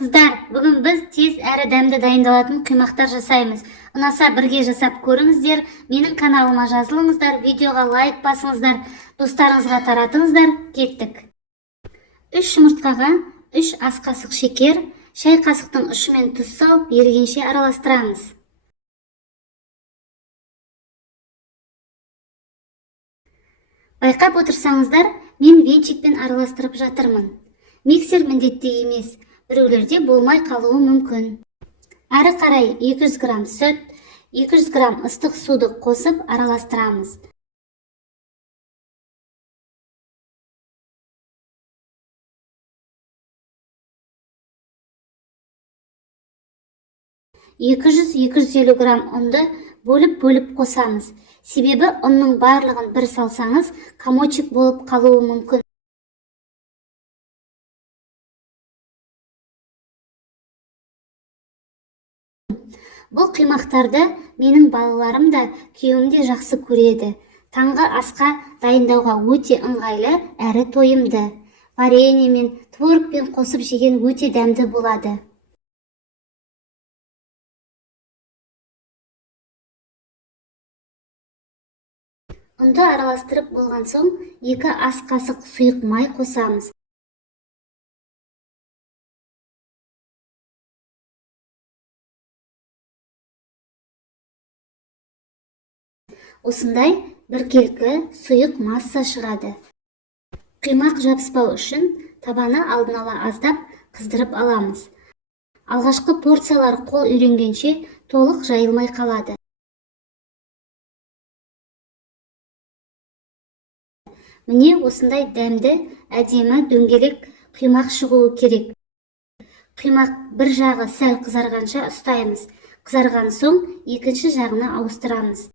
Қыздар, бүгін біз тез әрі дәмді дайындалатын құймақтар жасаймыз. Ұнаса бірге жасап көріңіздер. Менің каналыма жазылыңыздар, видеоға лайк басыңыздар, достарыңызға таратыңыздар. Кеттік. 3 жұмыртқаға 3 ас қасық шекер, шай қасықтың ұшымен тұз салып, ерігенше араластырамыз. Байқап отырсаңыздар, мен венчикпен араластырып жатырмын. Миксер міндетті емес, біреулерде болмай қалуы мүмкін. Әрі қарай 200 грамм сүт, 200 грамм ыстық суды қосып араластырамыз. Екі 250 грамм ұнды бөліп қосамыз. Себебі ұнның барлығын бір салсаңыз, комочек болып қалуы мүмкін. Бұл құймақтарды менің балаларым да, күйеуім де жақсы көреді. Таңғы асқа дайындауға өте ыңғайлы әрі тойымды. Варенье мен творогпен қосып жеген өте дәмді болады. Ұнды араластырып болған соң, 2 ас қасық сұйық май қосамыз. Осындай біркелкі сұйық масса шығады. Құймақ жабыспау үшін табаны алдын ала аздап қыздырып аламыз. Алғашқы порциялар қол үйренгенше толық жайылмай қалады. Міне осындай дәмді, әдемі дөңгелек құймақ шығуы керек. Құймақ бір жағы сәл қызарғанша ұстаймыз. Қызарған соң екінші жағына ауыстырамыз.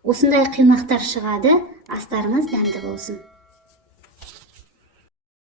Осындай құймақтар шығады, астарыңыз дәмді болсын.